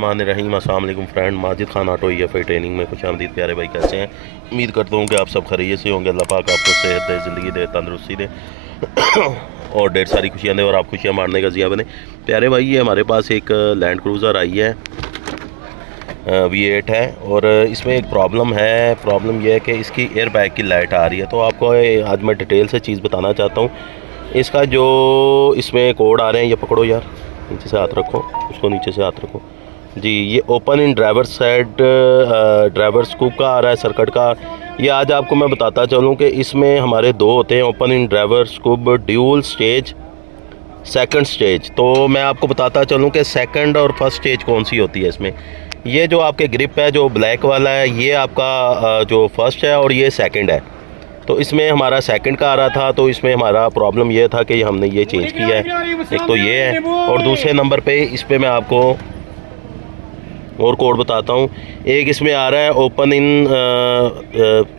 बिस्मिल्लाहिर्रहमानिर्रहीम। अस्सलाम वालेकुम friend, Majid Khan auto EFI training में खुश आमदीद। प्यारे भाई कैसे हैं? उम्मीद करता हूँ कि आप सब खैरियत से होंगे। अल्लाह पाक आपको सेहत दे, ज़िंदगी दे, तंदरुस्ती दे और ढेर सारी खुशियाँ दे और आप खुशियाँ मारने का ज़िया बने। प्यारे भाई, ये हमारे पास एक लैंड क्रूज़र आई है, V8 है और इसमें एक प्रॉब्लम है। प्रॉब्लम यह है कि इसकी एयर बैग की लाइट आ रही है। तो आपको आज मैं डिटेल से चीज़ बताना चाहता हूँ। इसका जो इसमें कोड आ रहे हैं, ये पकड़ो यार, नीचे से हाथ रखो, उसको नीचे से हाथ रखो जी। ये open in driver side driver scoop का आ रहा है, सर्किट का। ये आज आपको मैं बताता चलूँ कि इसमें हमारे दो होते हैं, open in driver scoop dual stage, second stage. तो मैं आपको बताता चलूँ कि सेकंड और फर्स्ट स्टेज कौन सी होती है इसमें। ये जो आपके ग्रिप है, जो ब्लैक वाला है, ये आपका जो फर्स्ट है और ये सेकंड है। तो इसमें हमारा सेकंड का आ रहा था, तो इसमें हमारा प्रॉब्लम ये था कि हमने ये चेंज किया है। एक तो ये है और दूसरे नंबर पे इस पर मैं आपको और कोड बताता हूँ। एक इसमें आ रहा है ओपन इन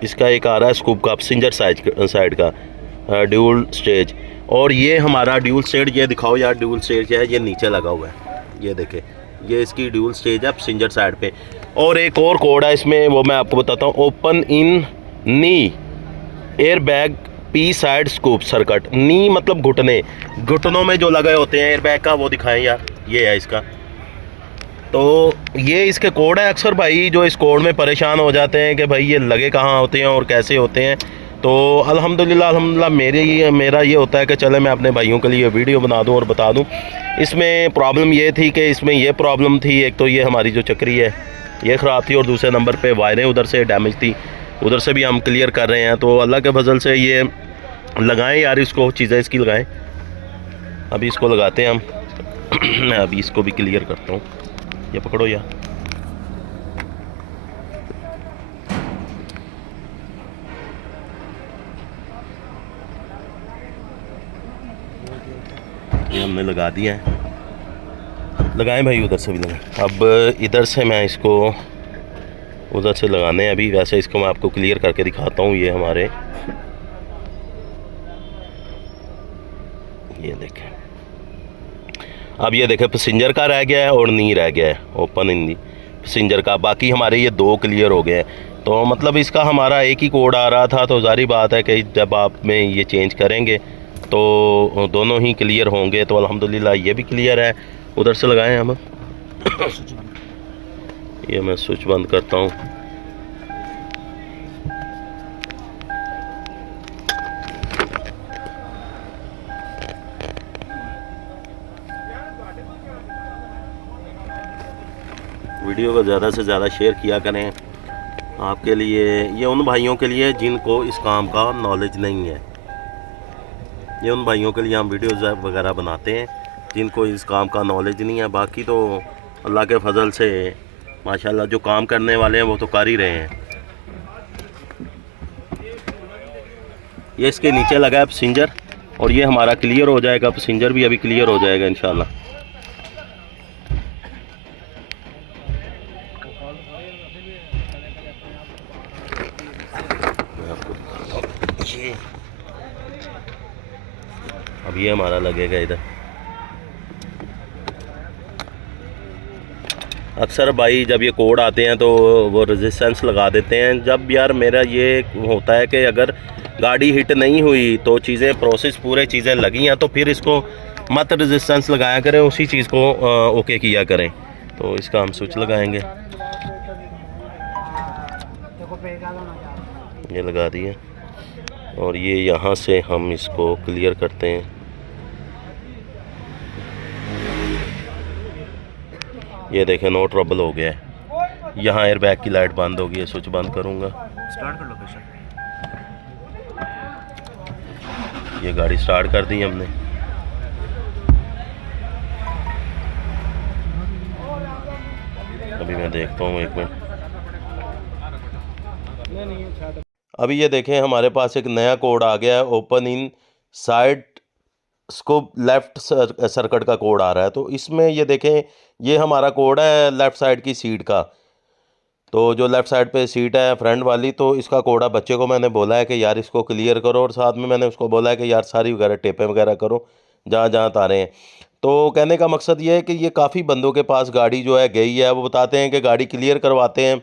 इसका एक आ रहा है स्कूप का पैसेंजर साइड का ड्यूल स्टेज। और ये हमारा ड्यूल स्टेज, ये दिखाओ यार, ड्यूल स्टेज है, ये नीचे लगा हुआ है, ये देखे, ये इसकी ड्यूल स्टेज है पैसेंजर साइड पे। और एक और कोड है इसमें, वो मैं आपको बताता हूँ। Open in knee air bag P side scoop circuit. Knee मतलब घुटने, घुटनों में जो लगे होते हैं एयर बैग का, वो दिखाएं यार, ये है इसका। तो ये इसके कोड है। अक्सर भाई जो इस कोड में परेशान हो जाते हैं कि भाई ये लगे कहाँ होते हैं और कैसे होते हैं। तो अल्हम्दुलिल्लाह मेरा ये होता है कि चले मैं अपने भाइयों के लिए वीडियो बना दूं और बता दूं। इसमें प्रॉब्लम ये थी कि इसमें ये प्रॉब्लम थी, एक तो ये हमारी जो चक्री है ये ख़राब थी और दूसरे नंबर पे वायरें उधर से डैमेज थी, उधर से भी हम क्लियर कर रहे हैं। तो अल्लाह के फजल से ये लगाएं यार, इसको चीज़ें इसकी लगाएं। अभी इसको लगाते हैं हम मैं अभी इसको भी क्लियर करता हूँ। ये पकड़ो यार, ये हमने लगा दिया है। लगाएं भाई, उधर से भी लगाएं। अब इधर से मैं इसको उधर से लगाने हैं अभी। वैसे इसको मैं आपको क्लियर करके दिखाता हूँ। ये हमारे, ये देखें, अब ये देखें पैसेंजर का रह गया है और नी रह गया है ओपन इन दी पैसेंजर का। बाकी हमारे ये दो क्लियर हो गए हैं। तो मतलब इसका हमारा एक ही कोड आ रहा था। तो जारी बात है कि जब आप में ये चेंज करेंगे तो दोनों ही क्लियर होंगे। तो अल्हम्दुलिल्लाह ये भी क्लियर है। उधर से लगाएं हम ये मैं स्विच बंद करता हूँ। वीडियो को ज़्यादा से ज़्यादा शेयर किया करें। आपके लिए, ये उन भाइयों के लिए जिनको इस काम का नॉलेज नहीं है। ये उन भाइयों के लिए हम वीडियोज़ वगैरह बनाते हैं जिनको इस काम का नॉलेज नहीं है। बाकी तो अल्लाह के फजल से माशाल्लाह जो काम करने वाले हैं वो तो कर ही रहे हैं। ये इसके नीचे लगा है पैसेंजर और ये हमारा क्लियर हो जाएगा। पैसेंजर भी अभी क्लियर हो जाएगा इंशाल्लाह। ये अब ये हमारा लगेगा इधर। अक्सर भाई जब ये कोड आते हैं तो वो रेजिस्टेंस लगा देते हैं। जब यार मेरा ये होता है कि अगर गाड़ी हिट नहीं हुई तो चीज़ें प्रोसेस पूरे चीज़ें लगी हैं तो फिर इसको मत रेजिस्टेंस लगाया करें, उसी चीज़ को ओके किया करें। तो इसका हम स्विच लगाएंगे, ये लगा दिए और ये यहाँ से हम इसको क्लियर करते हैं। ये देखें, नो ट्रबल हो गया है। यहाँ एयर बैग की लाइट बंद होगी। है, स्विच बंद करूँगा, स्टार्ट कर लोकेशन। ये गाड़ी स्टार्ट कर दी हमने। अभी मैं देखता हूँ, एक मिनट। अभी ये देखें, हमारे पास एक नया कोड आ गया है। Open in side scoop left circuit का कोड आ रहा है। तो इसमें ये देखें, ये हमारा कोड है लेफ़्ट साइड की सीट का। तो जो लेफ़्ट साइड पे सीट है फ्रंट वाली, तो इसका कोड है। बच्चे को मैंने बोला है कि यार इसको क्लियर करो और साथ में मैंने उसको बोला है कि यार सारी वगैरह टेपें वगैरह करो जहाँ जहाँ तारे हैं। तो कहने का मकसद ये है कि ये काफ़ी बंदों के पास गाड़ी जो है गई है, वो बताते हैं कि गाड़ी क्लियर करवाते हैं,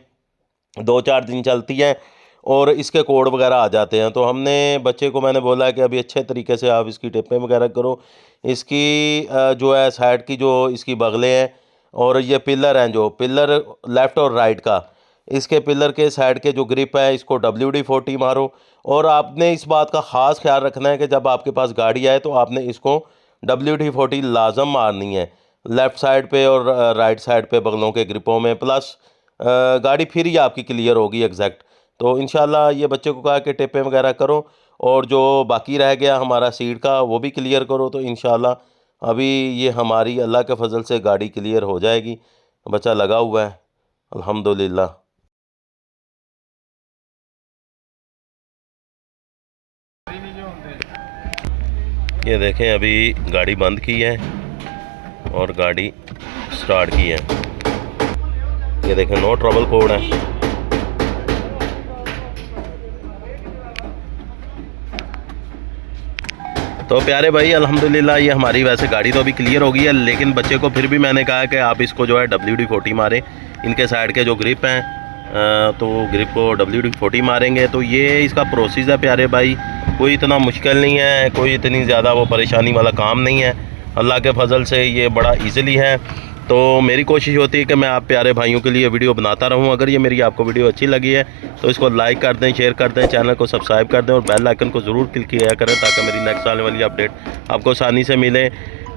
2-4 दिन चलती है और इसके कोड वगैरह आ जाते हैं। तो हमने बच्चे को मैंने बोला कि अभी अच्छे तरीके से आप इसकी टिपें वगैरह करो, इसकी जो है साइड की जो इसकी बगलें हैं और ये पिलर हैं, जो पिलर लेफ़्ट और राइट का, इसके पिलर के साइड के जो ग्रिप है इसको WD-40 मारो। और आपने इस बात का ख़ास ख्याल रखना है कि जब आपके पास गाड़ी आए तो आपने इसको WD-40 लाजम मारनी है, लेफ़्ट साइड पे और राइट साइड पे बगलों के ग्रिपों में। प्लस गाड़ी फिर ही आपकी क्लियर होगी एग्जैक्ट। तो इंशाल्लाह ये बच्चे को कहा कि टिपें वगैरह करो और जो बाकी रह गया हमारा सीट का वो भी क्लियर करो। तो इंशाल्लाह अभी ये हमारी अल्लाह के फजल से गाड़ी क्लियर हो जाएगी। बच्चा लगा हुआ है अल्हम्दुलिल्लाह। ये देखें अभी गाड़ी बंद की है और गाड़ी स्टार्ट की है। ये देखें नो ट्रबल कोड है। तो प्यारे भाई अल्हम्दुलिल्लाह ये हमारी वैसे गाड़ी तो अभी क्लियर हो गई है, लेकिन बच्चे को फिर भी मैंने कहा कि आप इसको जो है WD-40 मारें। इनके साइड के जो ग्रिप हैं तो ग्रिप को WD-40 मारेंगे तो ये इसका प्रोसेस है प्यारे भाई। कोई इतना मुश्किल नहीं है, कोई इतनी ज़्यादा वो परेशानी वाला काम नहीं है। अल्लाह के फजल से ये बड़ा ईज़िली है। तो मेरी कोशिश होती है कि मैं आप प्यारे भाइयों के लिए वीडियो बनाता रहूं। अगर ये मेरी आपको वीडियो अच्छी लगी है तो इसको लाइक कर दें, शेयर कर दें, चैनल को सब्सक्राइब कर दें और बेल आइकन को ज़रूर क्लिक किया करें ताकि मेरी नेक्स्ट आने वाली अपडेट आपको आसानी से मिले।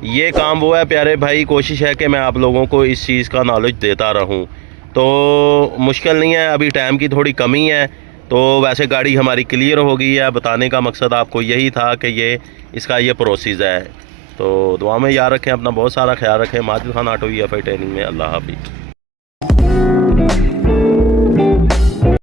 ये काम वो है प्यारे भाई, कोशिश है कि मैं आप लोगों को इस चीज़ का नॉलेज देता रहूँ। तो मुश्किल नहीं है, अभी टाइम की थोड़ी कमी है। तो वैसे गाड़ी हमारी क्लियर हो गई है, बताने का मकसद आपको यही था कि ये इसका ये प्रोसेस है। तो दुआ में याद रखें, अपना बहुत सारा ख्याल रखें। Majid Khan auto EFI training में। अल्लाह हाफिज़।